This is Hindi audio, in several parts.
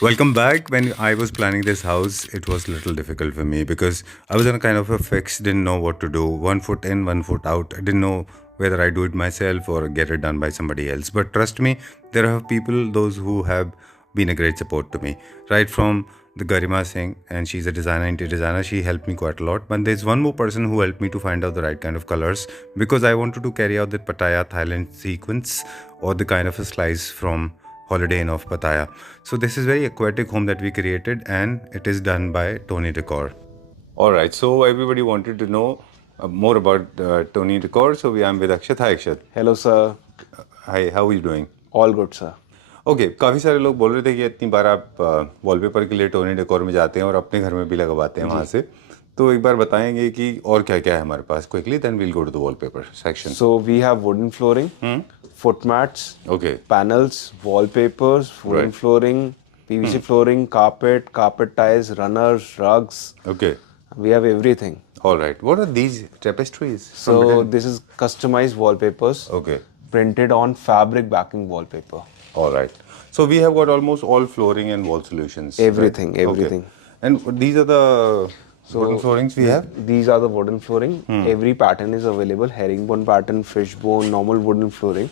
Welcome back. When I was planning this house, it was a little difficult for me because I was on a kind of a fix, didn't know what to do. One foot in, one foot out. I didn't know whether I do it myself or get it done by somebody else. But trust me, there are people, those who have been a great support to me. Right from the Garima Singh, and she's a designer, interior designer. She helped me quite a lot. But there's one more person who helped me to find out the right kind of colors because I wanted to carry out the Pattaya Thailand sequence or the kind of a slice from Holiday Inn of Pattaya. So this is very aquatic home that we created, and it is done by Tony Decor. All right. So everybody wanted to know more about Tony Decor. So we am with Akshat. Hi Akshat. Hello, sir. Hi. How are you doing? All good, sir. Okay काफ़ी सारे लोग बोल रहे थे कि इतनी बार आप वॉलपेपर के लिए टोनी डेकोर में जाते हैं और अपने घर में भी लगवाते हैं वहाँ से तो एक बार बताएंगे कि और क्या क्या है हमारे पास quickly then we'll go to the wallpaper section So we have wooden flooring, foot mats, okay panels, wallpapers, wooden Right. flooring, PVC flooring, carpet tiles, runners, rugs. Okay We have everything. Alright what are these tapestries So this is customized wallpapers okay printed on fabric backing wallpaper. All right. So we have got almost all flooring and wall solutions. Everything, right? everything. Okay. And these are the wooden floorings we have. These are the wooden flooring. Every pattern is available. Herringbone pattern, fishbone, normal wooden flooring.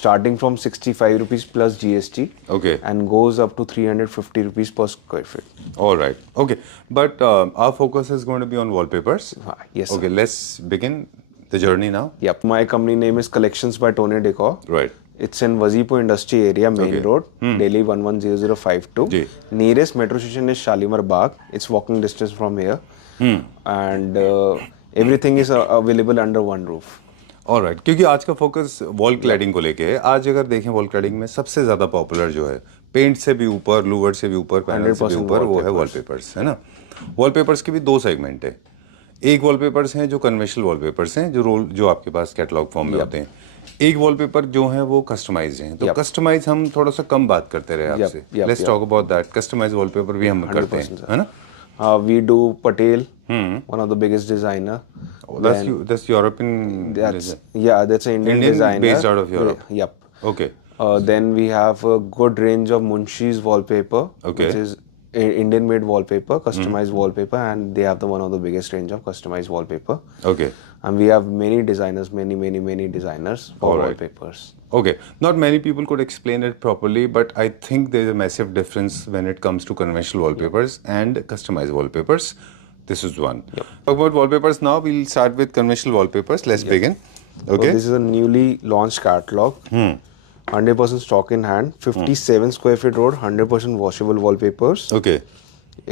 Starting from 65 rupees plus GST. Okay. And goes up to 350 rupees per square feet. All right. Okay. But our focus is going to be on wallpapers. Yes, sir. Okay. Let's begin the journey now. Yep. My company name is Collections by Tony Decor. Right. It's in Wazipur Industry Area, Main Okay. Road, Delhi 110052. जी. Nearest metro station is Shalimar Bagh. It's walking distance from here. And everything is available under one roof. Alright क्योंकि आज का फोकस वॉल क्लैडिंग को लेके है आज अगर देखें वॉल क्लैडिंग में सबसे ज़्यादा पॉपुलर जो है पेंट से भी ऊपर लूवर से भी ऊपर पैनल से भी 100% ऊपर वो है वॉलपेपर्स है ना वॉलपेपर्स के भी दो सेगमेंट है एक वॉलपेपर्स हैं जो कन्वेंशनल वॉलपेपर्स हैं जो आपके पास कैटलॉग फॉर्म में होते हैं एक वॉलपेपर जो है वो कस्टमाइज हैं तो कस्टमाइज हम थोड़ा सा कम बात करते रहे आपसे let's talk about that customise wallpaper भी हम करते हैं है ना We do Patel, one of the biggest designer. That's European That's an Indian designer. based out of Europe. Yep. Okay. Then we have a good range of Munshi's wallpaper, Okay. which is Indian made wallpaper, customized wallpaper, and they have the one of the biggest range of customized wallpaper. Okay. And we have many designers, many designers for All right. wallpapers. Okay. Not many people could explain it properly, but I think there's a massive difference when it comes to conventional wallpapers and customized wallpapers. This is one. Talk about wallpapers now. We'll start with conventional wallpapers. Let's begin. So Okay. this is a newly launched catalog. 100% stock in hand. 57 square feet road. 100% washable wallpapers. Okay.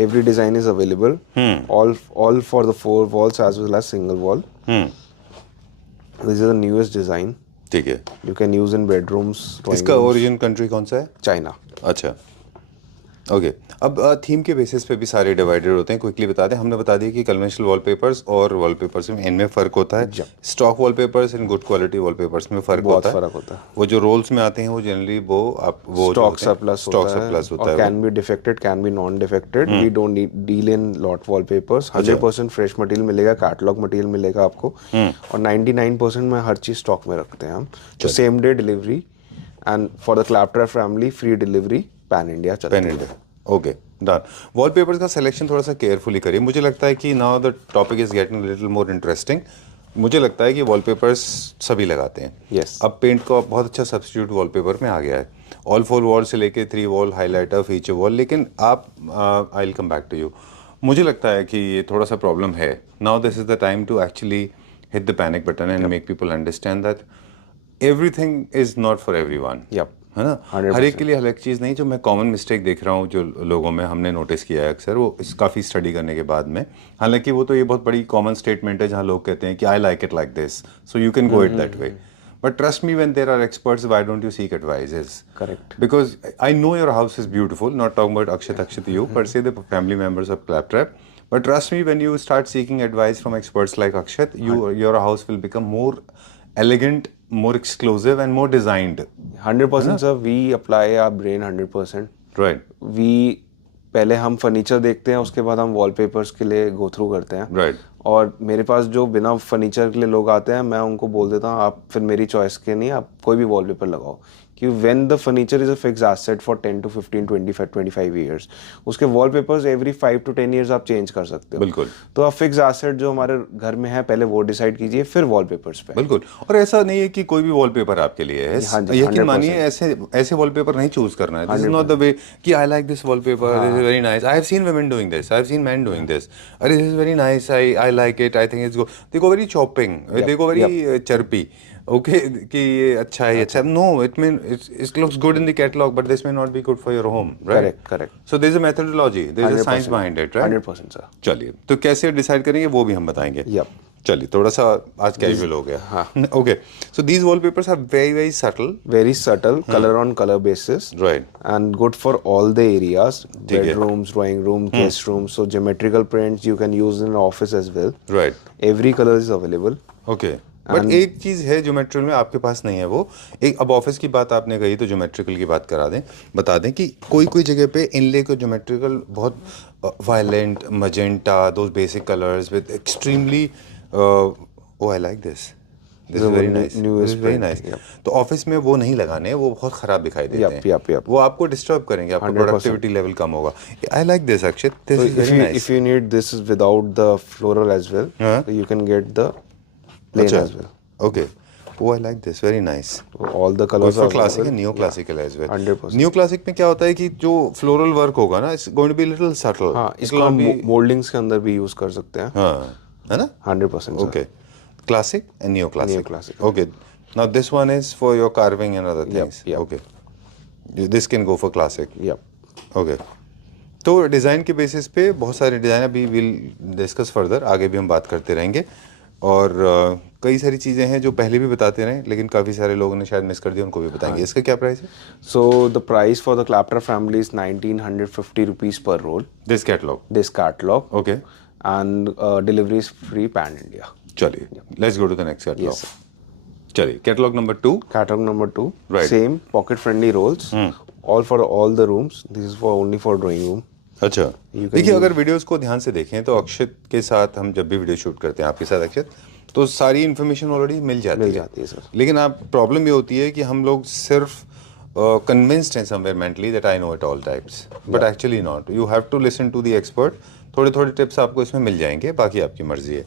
Every design is available. All for the 4 walls as well as single wall. This is the newest design. ठीक है You can use in bedrooms. drawing इसका rooms. ओरिजिन कंट्री कौन सा है China. अच्छा ओके अब थीम के बेसिस पे भी सारे डिवाइडेड होते हैं क्विकली बता दें हमने बता दिया कि कन्वेंशनल वॉलपेपर्स और वॉलपेपर्स में इनमें फ़र्क होता है stock wallpapers and good quality wallpapers में फ़र्क बहुत होता है फर्क होता है वो जो रोल्स में आते हैं वो जनरली वो वो Stock surplus स्टॉक होता है सरप्लस होता और है can be defected, can be non-defected. We don't deal in lot wallpapers. 100% fresh material मिलेगा, catalog material मिलेगा आपको और 99% में हर चीज़ स्टॉक में रखते हैं हम. तो same day delivery and for the Claptrap family free delivery pan India चलती पेन है. इंडिया ओके डन वॉलपेपर्स का सिलेक्शन थोड़ा सा केयरफुली करिए मुझे लगता है कि now the topic is getting little more interesting मुझे लगता है कि वॉलपेपर्स सभी लगाते हैं Yes. अब पेंट का बहुत अच्छा सब्स्टिट्यूट वॉलपेपर में आ गया है ऑल 4 वॉल से लेके 3 वॉल हाईलाइटर फीचर वॉल लेकिन आप I will come back to you मुझे लगता है कि ये थोड़ा सा प्रॉब्लम है now this is the time to actually hit the panic button and make people understand that everything is not for everyone Yep. है ना 100%. हर एक के लिए हर एक चीज़ नहीं जो मैं कॉमन मिस्टेक देख रहा हूँ जो लोगों में हमने नोटिस किया है अक्सर वो इस काफ़ी स्टडी करने के बाद में हालांकि वो तो ये बहुत बड़ी कॉमन स्टेटमेंट है जहाँ लोग कहते हैं कि I like it like this so you can go it that way but trust me when there are experts why don't you seek advices Correct. because I know your house is beautiful. Not talking about Akshat you, per se the family members of Claptrap. But trust me, when you start seeking advice from experts like Akshat, your house will become more elegant, more exclusive, and more designed. 100% sir, we apply our brain 100%. Right. We पहले हम फर्नीचर देखते हैं उसके बाद हम वॉलपेपर्स के लिए गो थ्रू करते हैं Right. और मेरे पास जो बिना फर्नीचर के लिए लोग आते हैं मैं उनको बोल देता हूँ आप फिर मेरी चॉइस के नहीं आप कोई भी वॉलपेपर लगाओ कि when the furniture is a fix asset for 10 to 15 25 years, उसके वॉलपेपर्स एवरी 5 to 10 ईयर्स आप चेंज कर सकते हो। बिल्कुल। तो आप फिक्स एसेट जो हमारे घर में है पहले वो डिसाइड कीजिए, फिर वॉलपेपर्स पे। बिल्कुल। और ऐसा नहीं है कि कोई भी वॉलपेपर आपके लिए है, हाँ जी, यकीन 100%। मानिए ऐसे ऐसे वॉलपेपर नहीं चूज करना है। This is not the way कि I like this wallpaper, this is very nice, I have seen women doing this, I have seen man doing this, अरे this is very nice, I like it, I think it's go, they go very chopping, they go very chirpy, okay, कि ये अच्छा है, अच्छा, no, it mean it looks good in the catalogue but this may not be good for your home, right? Correct, correct. So there is a methodology, there is a science 100%, behind it, right? 100% sir. चलिए, तो कैसे डिसाइड करेंगे वो भी हम बताएंगे। Yep. चलिए, थोड़ा सा आज कैजुअल हो गया। हाँ, okay. So these wallpapers are very very subtle, Very subtle, color on color basis, राइट? and good for all the areas, ठीक है। bedrooms, drawing room, guest room. So geometrical prints you can use in office as well. Right, Every color is available. Okay. But एक चीज है ज्योमेट्रिकल में आपके पास नहीं है, वो एक, अब ऑफिस की बात आपने कही तो ज्योमेट्रिकल की बात करा दें, बता दें कि कोई कोई जगह पे इनले को ज्योमेट्रिकल बहुत violent magenta, those basic colours with extremely, oh I like this, this is very nice, this is very nice. तो ऑफिस में वो नहीं लगाने हैं, वो बहुत खराब दिखाई देते हैं, वो आपको डिस्टर्ब करेंगे, आपका प्रोडक्टिविटी लेवल कम होगा। आई like this Akshit, this is very nice. If you need this is without the floral as well, so you can get the plain as well. Okay. Oh, I like this. Very nice. All the colors For are classic available. and neo classical as well. 100%. Neo classic में क्या होता है कि जो फ्लोरल वर्क होगा ना, it's going to be a little subtle. हाँ, इसको हम मोल्डिंग्स के अंदर भी यूज कर सकते हैं। हाँ, है ना? 100%. Okay. Classic and neo classic. Neo classic. Okay. Now this one is for your carving and other things. Yep. Okay. This can go for classic. Yep. Okay. तो डिज़ाइन के बेसिस पे बहुत सारे डिज़ाइन अभी विल डिस्कस फर्दर, आगे भी हम बात करते रहेंगे। और कई सारी चीज़ें हैं जो पहले भी बताते रहे, लेकिन काफ़ी सारे लोगों ने शायद मिस कर दिया, उनको भी बताएंगे। इसका क्या प्राइस है? So the price for the Clapter family is 1950 rupees per roll. This catalogue, This catalog. Okay. And delivery is free pan India. चलिए, let's go to the next catalogue. Yes, चलिए, catalogue number 2। Catalog number 2. Right. Same pocket friendly rolls. All for all the rooms. This is for only for drawing room. अच्छा, देखिए, अगर वीडियोस को ध्यान से देखें तो अक्षित के साथ हम जब भी वीडियो शूट करते हैं, आपके साथ अक्षित, तो सारी इन्फॉर्मेशन ऑलरेडी मिल जाती है सर। लेकिन आप प्रॉब्लम ये होती है कि हम लोग सिर्फ कन्विंस्ड हैं somewhere mentally that I know it all types, but actually not. You have to listen to the expert. थोड़े थोड़े टिप्स आपको इसमें मिल जाएंगे, बाकी आपकी मर्जी है।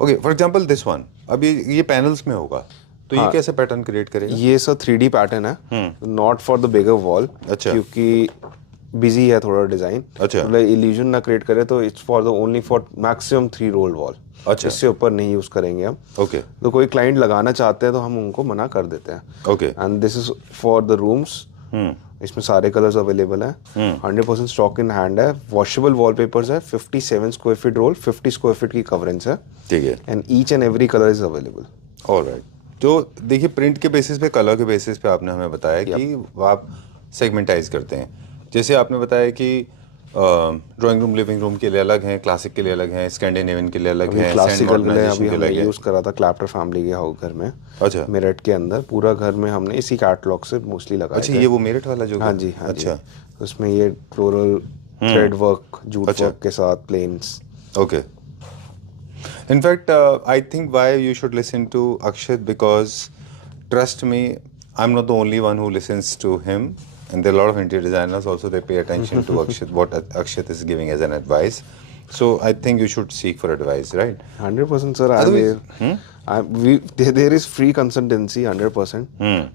Okay, for example this one, अब ये पैनल्स में होगा, तो ये कैसे पैटर्न क्रिएट करेगा? ये सर 3D पैटर्न है, not for the bigger wall. अच्छा। क्योंकि बिजी है थोड़ा डिजाइन, अच्छा। मतलब इल्यूजन ना क्रिएट करे, तो it's for the only for maximum 3 roll wall. अच्छा। इससे ऊपर नहीं यूज करेंगे हम। ओके, तो कोई क्लाइंट लगाना चाहते हैं तो हम उनको मना कर देते हैं। Okay, and this is for the rooms. इसमें सारे कलर्स अवेलेबल हैं। 100% स्टॉक इन हैंड है। वॉशेबल वॉलपेपर्स है। 57 square feet roll, 50 square feet की कवरेंस है। ठीक है। And each and every colour is available. Alright. तो देखिए, प्रिंट के बेसिस पे, कलर के बेसिस पे आपने हमें बताया कि आप सेगमेंटाइज करते हैं। जैसे आपने बताया कि ड्राइंग रूम, लिविंग रूम के लिए अलग हैं, क्लासिक के लिए अलग हैं, स्कैंडिनेवियन के लिए अलग हैं, क्लासिकल के लिए अभी के हमने अलग यूज करा था क्लैप्टर फैमिली के हाउस घर में। अच्छा, मेरठ के अंदर पूरा घर में हमने इसी कैटलॉग से मोस्टली लगाया। अच्छा, ये वो मेरठ वाला जो? हाँ जी, हाँ अच्छा। जी। उसमें ये floral thread work, jute work के साथ plains. Okay. In fact, I think why you should listen to Akshit, because trust me, I'm not the only one who listens to him, and there are a lot of interior designers also, they pay attention to Akshit, what Akshit is giving as an advice. So I think you should seek for advice, right? 100% sir. There is free consultancy 100%.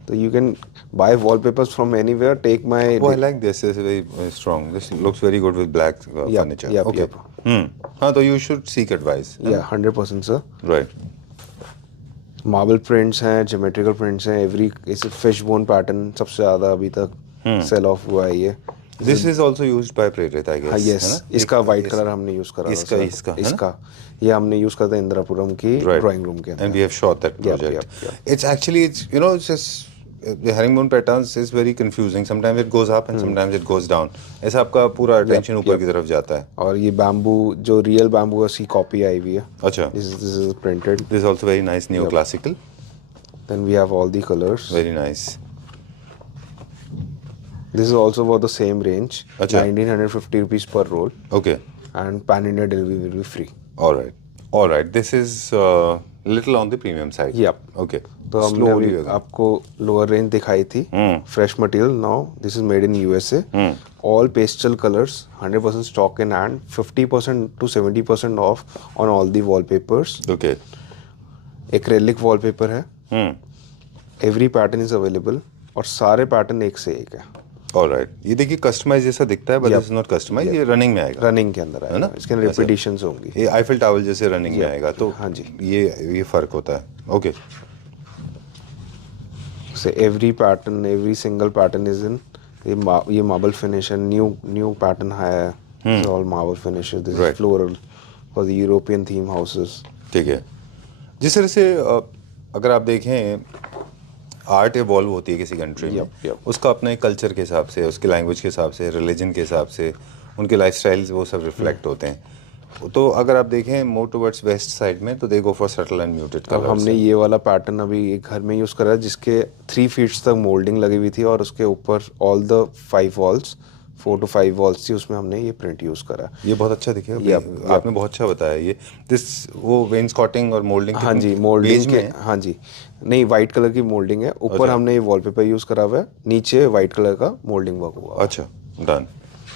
So you can buy wallpapers from anywhere. Take my. Oh, I like this. This is very, very strong. This looks very good with black furniture. Yep, okay. हाँ, तो you should seek advice. Yeah, 100% sir. Right. Marble prints हैं, ज्योमेट्रिकल प्रिंट्स हैं, एवरी इस फिश बोन पैटर्न सबसे ज़्यादा अभी तक सेल ऑफ हुआ है ये। This is also used by Prerit, I guess. हाँ, yes. इसका वाइट कलर हमने यूज करा था। इसका ये हमने यूज करता है इंदिरापुरम की ड्राइंग रूम के अंदर। And we have shot that project. It's actually, it's just the herringbone patterns is very confusing. Sometimes it goes up and sometimes it goes down. ऐसा आपका पूरा attention ऊपर की तरफ जाता है। और ये बैम्बू जो रियल बैम्बू है उसकी कॉपी आई हुई है। अच्छा। This is printed. This is also very nice neoclassical. Then we have all the colors. Very nice. This is also for the same range. अच्छा। 1950 rupees per roll. Okay. And pan India delivery will be free. All right. Alright, this is little on the premium side. Yep. Okay, तो हमने अभी आपको लोअर रेंज दिखाई थी. Fresh material. Now this is made in USA. All pastel colours, 100% stock in hand, 50% to 70% of on all the wallpapers. Okay. Acrylic wallpaper है. एवरी पैटर्न इज अवेलेबल और सारे पैटर्न एक से एक है. ऑलराइट, ये देखिए कस्टमाइज जैसा दिखता है, but this is not customise. ये रनिंग में आएगा, रनिंग के अंदर आएगा. इसके अंदर रिपीटिशंस होंगी. ये आईफिल टावर जैसे रनिंग में आएगा. तो हाँ जी, ये फर्क होता है. ओके. से every pattern, every single pattern is in. ये मार्बल फिनिश है. न्यू पैटर्न है. All marble finish. This is floral for the European theme houses. ठीक है. जिस तरह से अगर आप देखें आर्ट इवॉल्व होती है किसी कंट्री में, उसका अपने कल्चर के हिसाब से, उसके लैंग्वेज के हिसाब से, रिलीजन के हिसाब से, उनके लाइफस्टाइल्स वो सब रिफ्लेक्ट होते हैं. तो अगर आप देखें मोर टुवर्ड्स वेस्ट साइड में, तो they go for subtle and muted colours. हमने ये वाला पैटर्न अभी एक घर में यूज़ करा है जिसके 3 फीट्स तक मोल्डिंग लगी हुई थी और उसके ऊपर all the 5 walls, 4 to 5 walls थी, उसमें हमने ये प्रिंट यूज़ करा. ये बहुत अच्छा दिखेगा. आपने बहुत अच्छा बताया. ये दिस वो वेन्सकॉटिंग और मोल्डिंग. हाँ जी, मोल्डिंग के. हाँ जी, नहीं, वाइट कलर की मोल्डिंग है. ऊपर हमने ये वॉलपेपर यूज़ करा हुआ है, नीचे वाइट कलर का मोल्डिंग वर्क हुआ. अच्छा, डन.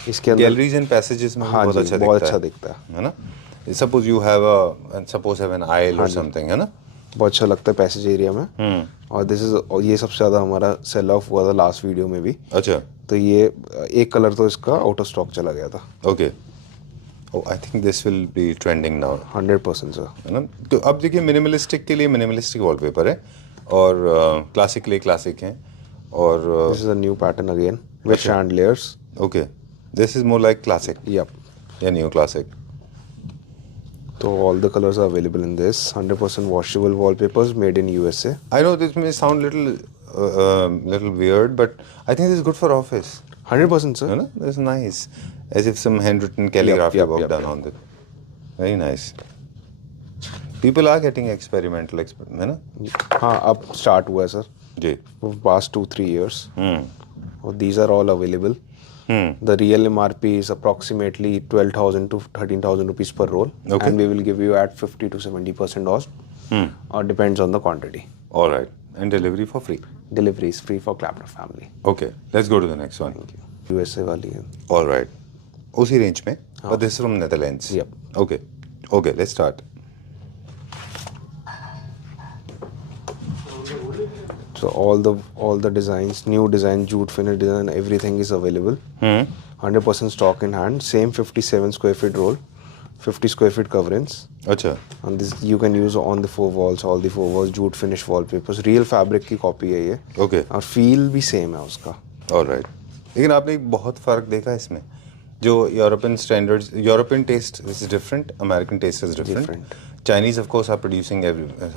इसके अंदर गैलरीज एंड पैसेजेस में हाँ बहुत जी, बहुत अच्छा दिखता है ना. सपोज यू हैव एन आइल और समथिंग, है ना. बहुत अच्छा लगता है पैसेज एरिया में. और दिस इज, ये सबसे ज़्यादा हमारा सेल ऑफ हुआ था लास्ट वीडियो में भी. अच्छा. तो ये एक कलर तो इसका आउट ऑफ स्टॉक चला गया था. Okay. I think this will be trending now. 100% sir. है ना. तो अब देखिए मिनिमलिस्टिक के लिए मिनिमलिस्टिक वॉलपेपर है और क्लासिक के लिए क्लासिक हैं. और this is a new pattern again with chandeliers. Okay, this is more like classic yup, या न्यू क्लासिक. तो all the colors are available in this. 100% washable wallpapers made in USA. I know this may sound little weird, but I think this is good for office. 100% sir. You know, it's nice, as if some handwritten calligraphy work done on it. Very nice. People are getting experimental, है ना? हाँ, अब start हुआ है sir. Ji. For past 2-3 years. और these are all available. The real MRP is approximately 12,000 to 13,000 rupees per roll, and we will give you at 50 to 70% off. Depends on the quantity. All right, and delivery for free. Delivery is free for Clapper family. Okay, let's go to the next one. Thank you. USA वाली है. All right, उसी range में, but this is from Netherlands. Yep. Okay, let's start. So all the designs, new design, jute finish design, everything is available. 100% stock in hand. Same 57 square feet roll, 50 square feet coverings. अच्छा. And this you can use on the 4 walls, all the 4 walls, jute finish wallpapers. Real fabric की copy है ये. Okay. और feel भी same है उसका. All right. लेकिन आपने एक बहुत फ़र्क देखा इसमें. जो European standards, European taste is different, American taste is different. Chinese of course आप प्रोड्यूसिंग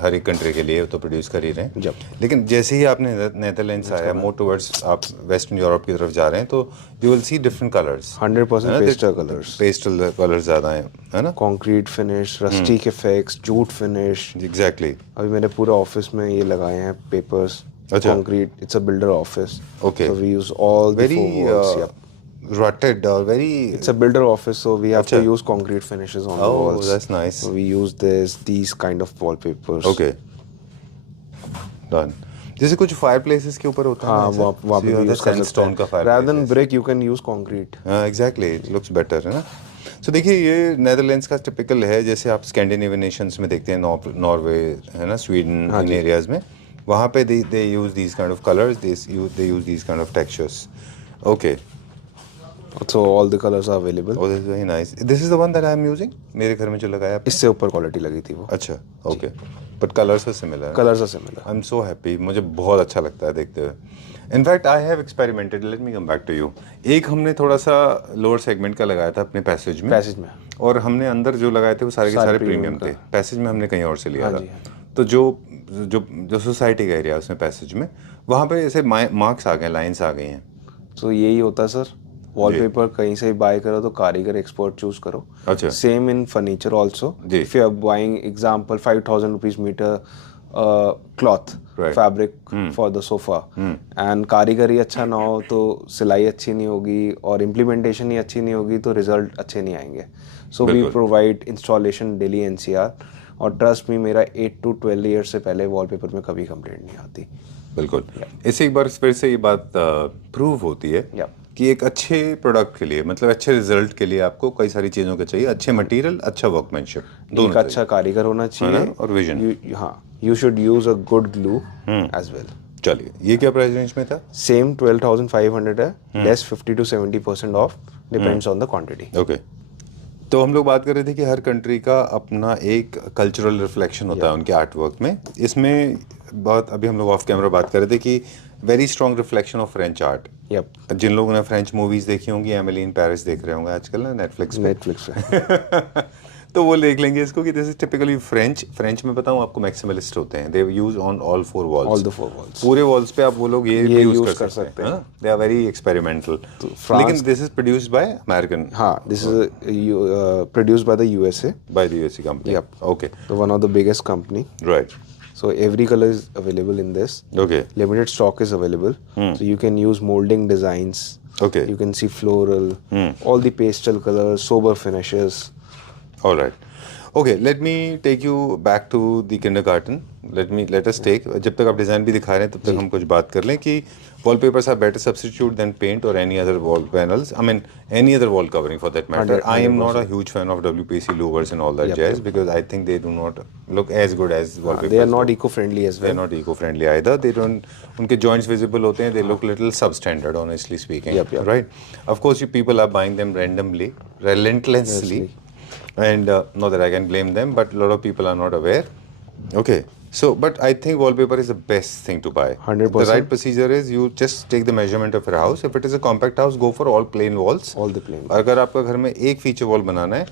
हर एक कंट्री के लिए तो प्रोड्यूस कर ही रहे हैं. लेकिन जैसे ही आपने नेदरलैंड्स आया, मोर टुवर्ड्स आप वेस्टर्न यूरोप की तरफ जा रहे हैं, तो you will see different colours. 100% pastel colours. Pastel colours ज़्यादा हैं, है ना. Concrete finish, rustic effects, jute finish. Exactly. अभी मैंने पूरे ऑफिस में ये लगाए हैं पेपर्स. अच्छा. Concrete, it's a builder office. Okay. So we use all the 4 walls. Yep. Rutted or very. It's a builder office, so we have to use concrete finishes on the walls. Oh, that's nice. So we use these kind of wallpapers. Okay. Done. जैसे कुछ fireplaces के ऊपर होता है. हाँ, वहाँ पे use कर सकते हैं. का fireplace. Rather than brick, you can use concrete. Exactly. It looks better, है ना. So देखिए ये नेदरलैंड्स का टिपिकल है, जैसे आप स्कैंडिनेवियन नेशंस में देखते हैं, नॉर्वे है ना, स्वीडन, इन एरियाज में, वहाँ पे they use these kind of colors, they use these kind of textures. Okay. So all the colors are available. Oh, this is very nice. This is the one that I am using. मेरे घर में जो लगाया आपने. इससे ऊपर क्वालिटी लगी थी वो. अच्छा. Okay. But colors are similar. Colors are similar. I'm so happy. मुझे बहुत अच्छा लगता है देखते हुए. In fact, I have experimented. Let me come back to you. एक हमने थोड़ा सा लोअर सेगमेंट का लगाया था अपने पैसेज में. और हमने अंदर जो लगाए थे वो सारे के सारे प्रीमियम थे. पैसेज में हमने कहीं और से लिया था. तो जो सोसाइटी का एरिया उसमें पैसेज में, वहाँ पे ऐसे मार्क्स आ गए, लाइंस आ गई हैं. तो यही होता है सर. वॉलपेपर कहीं से भी बाय करो तो कारीगर एक्सपर्ट चूज करो. अच्छा. Same in furniture also. If you are buying example 5,000 rupees metre cloth, Right. Fabric for the sofa and कारीगरी अच्छा ना हो तो सिलाई अच्छी नहीं होगी और इम्प्लीमेंटेशन ही अच्छी नहीं होगी तो रिजल्ट अच्छे नहीं आएंगे. So we provide installation Delhi NCR और ट्रस्ट मी मेरा 8 to 12 ईयर्स से पहले वॉलपेपर में कभी कंप्लेंट नहीं आती. बिल्कुल. इससे एक बार फिर से ये बात प्रूव होती है कि एक अच्छे प्रोडक्ट के लिए मतलब अच्छे रिजल्ट के लिए आपको कई सारी चीज़ों का चाहिए. अच्छे मटेरियल, अच्छा वर्कमैनशिप, एक अच्छा कारीगर होना चाहिए और विजन. हाँ, you should use a good glue as well. चलिए, ये क्या प्राइस रेंज में था? सेम 12,500 है, less 50 to 70% of, depends on the quantity. Okay. तो हम लोग बात कर रहे थे कि हर कंट्री का अपना एक कल्चरल रिफ्लेक्शन होता है उनके आर्ट वर्क में. इसमें बहुत अभी हम लोग ऑफ कैमरा बात कर रहे थे कि very strong reflection of French art. जिन लोगों ने फ्रेंच मूवीज देखी होंगी, एमिली इन पेरिस देख रहे होंगे आजकल ना नेटफ्लिक्स पे. तो वो देख लेंगे इसको कि दिस इज टिपिकली फ्रेंच में बताऊं आपको मैक्सिमलिस्ट होते हैं. They use on all four walls. पूरे वॉल्स पे आप वो लोग ये यूज कर सकते हैं. They are very experimental. लेकिन this is produced by American. हाँ, this is produced by the USA. By the USA company. Okay. So one of the biggest company. Right. So every color is available in this. Okay. Limited stock is available. So you can use molding designs. Okay. You can see floral, all the pastel colors, sober finishes. All right. Okay, let me take you back to the kindergarten. Let us take, जब तक आप डिज़ाइन भी दिखा रहे हैं तब तक हम कुछ बात कर लें कि wallpapers are better substitute than paint or any other wall panels. I mean, any other wall covering for that matter. I am not a huge fan of WPC louvers and all that jazz because I think they do not look as good as wallpapers. They are not eco-friendly as well. They are not eco-friendly either. They don't. उनके joints visible होते हैं. They look little substandard, honestly speaking. Right. Of course, you people are buying them randomly, relentlessly. And not that I can blame them, but a lot of people are not aware. Okay. So, but I think wallpaper is the best thing to buy. 100%. The right procedure is you just take the measurement of your house. If it is a compact house, go for all plain walls. All the plain. अगर आपका घर में एक फीचर वॉल बनाना है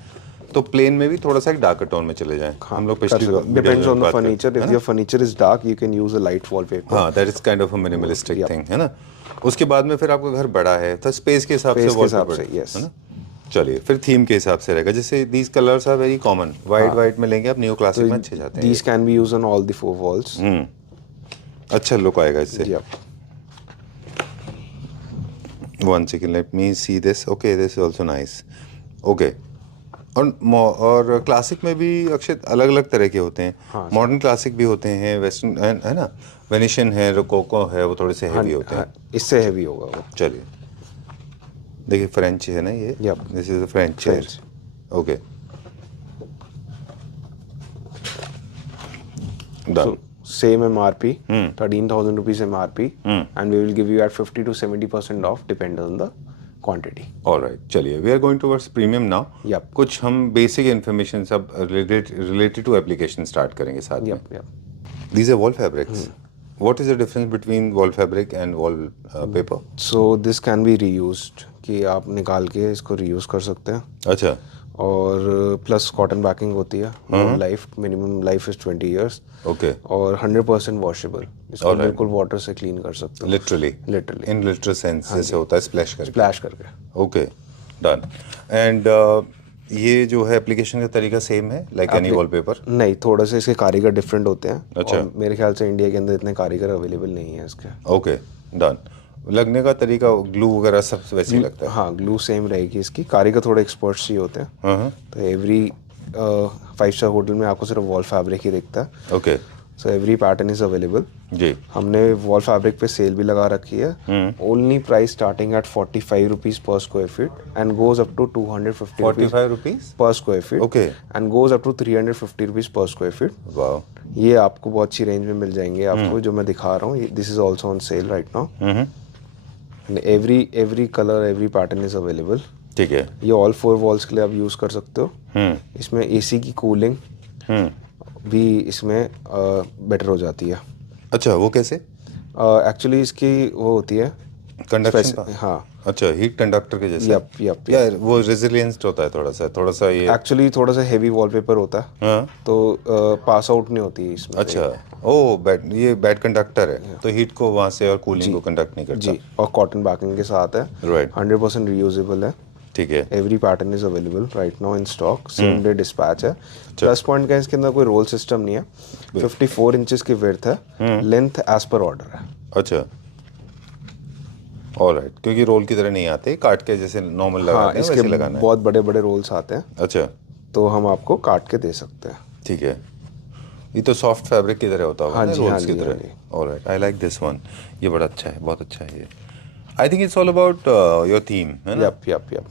तो प्लेन में भी थोड़ा सा एक डार्कर टोन में चले जाएं. हम लोग पिछली depends on the furniture. If your furniture is dark you can use a light wallpaper. हाँ, that is kind of a minimalistic thing, है ना. उसके बाद में फिर आपका घर बड़ा है तो स्पेस के हिसाब से वॉलपेपर, है ना. चलिए, फिर थीम के हिसाब से रहेगा. जैसे these colours are very common. White में लेंगे आप, न्यू क्लासिक में अच्छे जाते हैं. These can be used on all the four walls. अच्छा लुक आएगा इससे. One second, let me see this. Okay, this is also nice. Okay. और क्लासिक में भी अक्षय अलग अलग तरह के होते हैं. मॉडर्न क्लासिक भी होते हैं, वेस्टर्न है ना, वेनिशियन है, रोकोको है, वो थोड़े से हेवी होते हैं. इससे हेवी होगा वो. चलिए, देखिए फ्रेंच है ना ये. This is a French chair. Okay, done. Same MRP, 13,000 rupees MRP, and we will give you at 50 to 70% off, depend on the quantity. All right, चलिए, we are going towards premium now. कुछ हम basic information सब related to application start करेंगे साथ में. These are wall fabrics. What is the difference between wall fabric and wall paper? So this can be reused. कि आप निकाल के इसको रीयूज कर सकते हैं. अच्छा. और प्लस कॉटन बैकिंग होती है. Life minimum life is 20 years. Okay. और 100% वॉशेबल. इसको बिल्कुल वाटर से क्लीन कर सकते हो. लिटरली इन लिटरल सेंस जैसे होता है स्प्लैश करके. Okay, done. एंड ये जो है एप्लीकेशन का तरीका सेम है लाइक एनी वॉलपेपर? नहीं, थोड़ा सा इसके कारीगर डिफरेंट होते हैं. अच्छा. और मेरे ख्याल से इंडिया के अंदर इतने कारीगर अवेलेबल नहीं है इसके. Okay, done. लगने का तरीका ग्लू वगैरह सब वैसे ही लगता है? हाँ, ग्लू सेम रहेगी इसकी. कारीगर थोड़े एक्सपर्ट्स ही होते हैं. तो एवरी 5-star होटल में आपको सिर्फ वॉल फैब्रिक ही दिखता है. Okay. So every pattern is available. जी. हमने वॉल फैब्रिक पे सेल भी लगा रखी है. Only price starting at 45 rupees per square feet and goes up to 250 45 rupees per square feet. Okay. and goes up to 350 rupees per square feet. Wow. ये आपको बहुत अच्छी रेंज में मिल जाएंगे. आपको जो मैं दिखा रहा हूँ, this is also on sale right now. Every colour every pattern is available. ठीक है. ये ऑल 4 वॉल्स के लिए आप यूज कर सकते हो. इसमें एसी की कूलिंग भी इसमें बेटर हो जाती है. अच्छा, वो कैसे? एक्चुअली इसकी वो होती है कंडक्शन. हाँ. अच्छा, हीट कंडक्टर के जैसे. यप. यार वो रेजिलियंस होता है थोड़ा सा ये. एक्चुअली थोड़ा सा हेवी वॉलपेपर होता है. हाँ. तो पास आउट नहीं होती इसमें. अच्छा. ये बैड कंडक्टर है तो हीट को वहाँ से और कूलिंग को कंडक्ट नहीं करता. जी. और कॉटन बैकिंग के साथ है. राइट. 100% रीयूजेबल है. ठीक है। Every pattern is available right now in stock, same day dispatch है। प्लस पॉइंट का इसके अंदर कोई रोल सिस्टम नहीं है, 54 इंचेस की विड्थ है, लेंथ एज पर ऑर्डर है। अच्छा, ऑलराइट, क्योंकि रोल की तरह नहीं आते, काट के जैसे नॉर्मल हाँ, लगाते हैं इसके वैसे लगाना है। बहुत बड़े बड़े रोल्स आते हैं, अच्छा, तो हम आपको काट के दे सकते हैं। ठीक है। ये तो सॉफ्ट फैब्रिक की तरह होता होगा हाँ ना, जी, हाँ रोल्स की जी, हाँ तरह। जी। Alright, I like this one. ये बड़ा अच्छा है, बहुत अच्छा है ये। I think it's all about your theme, है ना? Yup yup yup.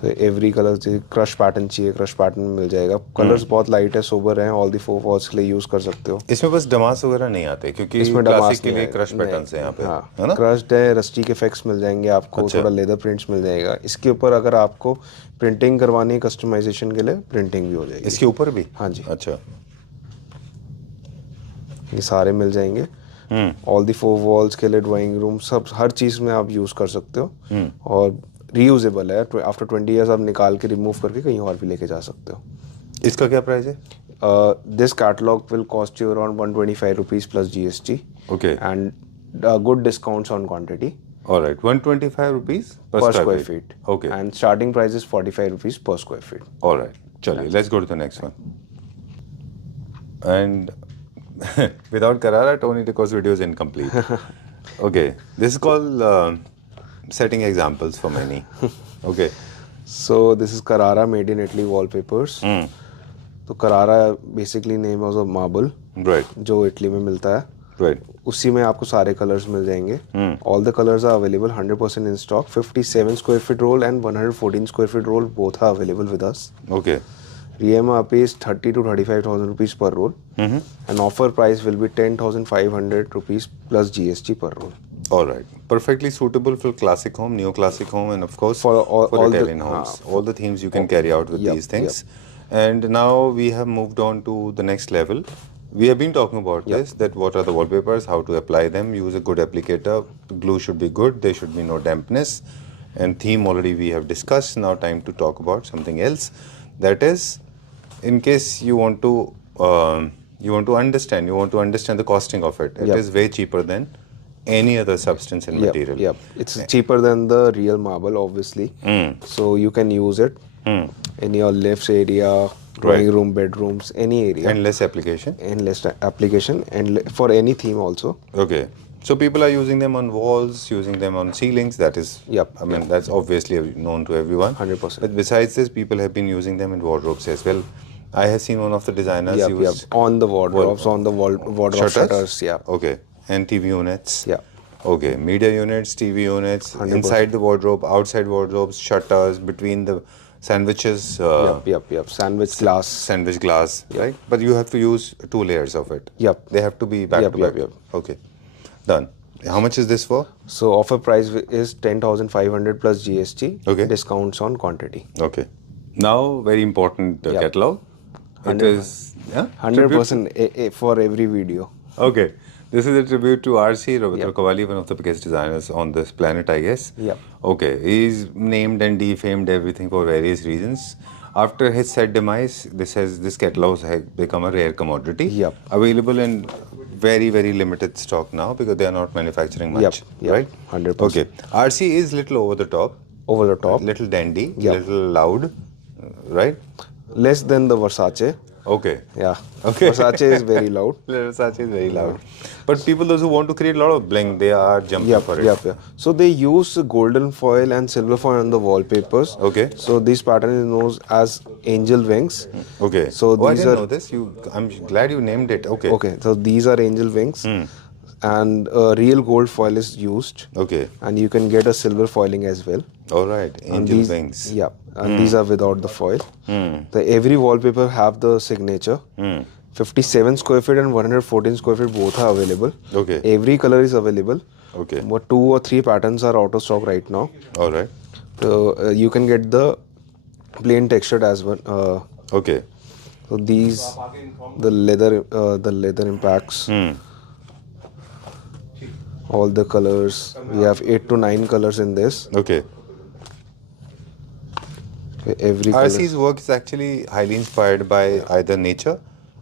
तो एवरी कलर चाहिए, क्रश पैटर्न चाहिए, क्रश पैटर्न मिल जाएगा। कलर्स बहुत लाइट है, सोबर हैं, ऑल दी 4 वॉल्स के लिए यूज कर सकते हो। इसमें बस डमास वगैरह नहीं आते, क्योंकि इसमें क्लासिक डमास के नहीं लिए आएगा, क्रश नहीं, पैटर्न्स हैं यहाँ पे, हाँ, है ना? क्रश्ड है, रस्टिक इफेक्ट्स मिल जाएंगे आपको, अच्छा। थोड़ा लेदर प्रिंट्स मिल जाएगा। इसके ऊपर अगर आपको प्रिंटिंग करवानी है कस्टमाइजेशन के लिए, प्रिंटिंग भी हो जाएगी इसके ऊपर भी? हाँ जी, अच्छा। ये सारे मिल जाएंगे। ऑल दी 4 वॉल्स के लिए, ड्राइंग रूम, सब हर चीज़ में आप यूज़ कर सकते हो। और रीयूजेबल है, आफ्टर 20 ईयर्स आप निकाल के रिमूव करके कहीं और भी लेके जा सकते हो। इसका क्या प्राइस है? This catalogue will cost you around 125 rupees plus GST okay, and good discounts on quantity alright, 125 rupees per square feet. Okay, And starting price is 45 rupees per square feet. Alright, चलिए let's go to the next one. And without Carrara, Tony Rico's video is incomplete. Okay, this is called setting examples for many. Okay. So this is Carrara made in Italy wallpapers. तो Carrara basically name was a marble Right. जो इटली में मिलता है। Right. उसी में आपको सारे कलर्स मिल जाएंगे। All the colors are available, 100% in stock. 57 square feet roll and 114 square feet roll both are available with us. Okay. EMRP is 30 to 35,000 rupees per roll. And offer price will be 10,500 rupees plus GST per roll. All right. Perfectly suitable for classic home, neoclassic home, and of course For all the- Italian homes. All the themes you can carry out with Yep, these things. And now we have moved on to the next level. We have been talking about this, that what are the wallpapers, how to apply them, use a good applicator, the glue should be good, there should be no dampness, and theme already we have discussed. Now time to talk about something else, that is, in case you want to understand the costing of it. It Yep. is way cheaper than any other substance and Yep, material. yep. It's cheaper than the real marble, obviously. So you can use it in your lifts area, drawing room, bedrooms, any area. And less application. And less application, and for any theme also. Okay. So people are using them on walls, using them on ceilings. That is, Yep, I mean, that's obviously known to everyone. 100%. But besides this, people have been using them in wardrobes as well. I have seen one of the designers Yep, use yep. On the wardrobes, on the wardrobe shutters. Yeah. Okay. And TV units. Yeah. Okay. Media units, TV units, 100%. inside the wardrobe, outside wardrobes, shutters, between the sandwiches. Yep. Sandwich glass. Sandwich glass, right? But you have to use 2 layers of it. Yep. They have to be back Yep, to back. yep. Okay. Done. How much is this for? So offer price is 10,500 plus GST. Okay. Discounts on quantity. Okay. Now, very important Yep. catalog. It 100%. is, yeah? 100% for every video. Okay. This is a tribute to RC, Roberto Yep. Cavalli, one of the biggest designers on this planet, I guess. Yep. Okay. He's named and defamed everything for various reasons. After his sad demise, this catalog has become a rare commodity. Yep. Available in very, very limited stock now because they are not manufacturing much. Yep. Right? 100%. Okay. RC is little over the top. Over the top. Little dandy. Yep. Little loud. Right? Less than the Versace. Okay. Yeah. Okay. Versace is very loud. Versace is very loud. But people, those who want to create a lot of bling, they are jumping for it. Yep. So they use golden foil and silver foil on the wallpapers. Okay. So this pattern is known as angel wings. Okay. So I these didn't are know this. I'm glad you named it. Okay. okay. So these are angel wings, and real gold foil is used. Okay. And you can get a silver foiling as well. All right. And Angel these, wings. Yeah, and these are without the foil. Every wallpaper have the signature. 57 square feet and 114 square feet both are available. Okay. Every color is available. Okay. But 2 or 3 patterns are out of stock right now. All right. So you can get the plain textured as well. Okay. So these, the leather impacts. All the colors. We have 8 to 9 colors in this. Okay. Every color. RC's work is actually highly inspired by either nature,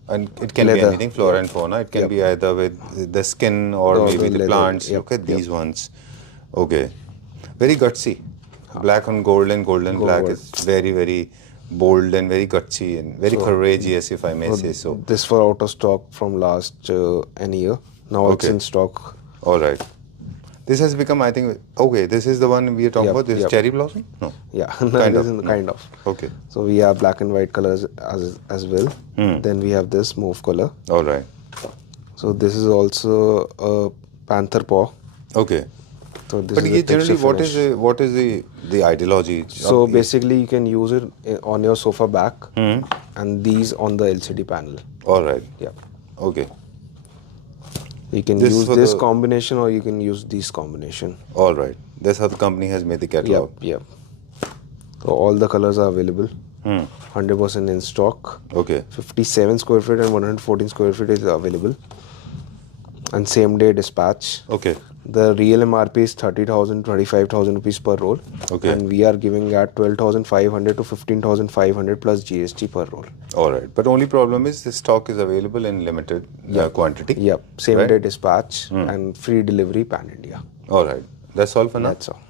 and it can be Leather. anything, flora and fauna. It can Yep. be either with the skin or Or maybe the the leather. plants. Yep, Look at yep. these ones. Okay. very gutsy. Black on gold and gold and black is very, very bold and very gutsy and very courageous, if I may say so. This was out of stock from last an year. Now it's Okay. in stock. All right. This has become, I think, okay, this is the one we are talking Yep, about. This yep. is cherry blossom? No. Yeah, Kind this of, is no. kind of. Okay. So we have black and white colors as well. Then we have this mauve color. All right. So this is also a panther paw. Okay. So this But is ye a texture generally, what is the ideology? So basically, you can use it on your sofa back, and these on the LCD panel. All right. Yeah, Okay. you can This use for this the- combination, or you can use this combination. All right. That's how the company has made the catalog. Yep. So all the colors are available. 100% in stock. Okay. 57 square feet and 114 square feet is available. And same day dispatch. Okay. The real MRP is 30,000, 25,000 rupees per roll. Okay. And we are giving at 12,500 to 15,500 plus GST per roll. All right. But only problem is the stock is available in limited quantity. Yep. Same Right? day dispatch and free delivery pan India. All right. That's all for now? That's all.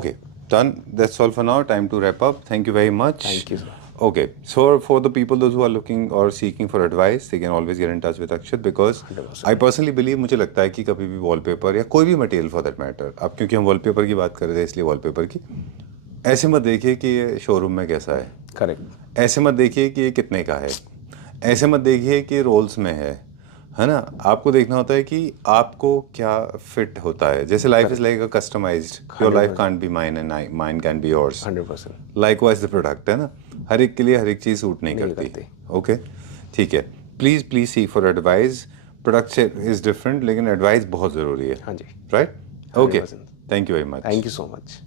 Okay. Done. That's all for now. Time to wrap up. Thank you very much. Thank you, sir. Okay. So for the people, those who are looking or seeking for advice, they can always get in touch with Akshat because 100%. I personally believe, मुझे लगता है कि कभी भी वॉलपेपर या कोई भी मटेरियल फॉर दैट मैटर, अब क्योंकि हम वॉलपेपर की बात कर रहे थे इसलिए वॉलपेपर की, ऐसे मत देखिए कि ये शोरूम में कैसा है, Correct. ऐसे मत देखिए कि ये कितने का है, ऐसे मत देखिए कि रोल्स में है ना? आपको देखना होता है कि आपको क्या फिट होता है. जैसे life is like a customised, your life can't be mine and mine can be yours. 100%. Likewise the product है ना, हर एक के लिए हर एक चीज़ सूट नहीं करती. ओके, ठीक है. Please see for advice. Product से इज डिफरेंट, लेकिन एडवाइस बहुत ज़रूरी है. हाँ जी. Right. Okay, 100%. Thank you very much. Thank you so much.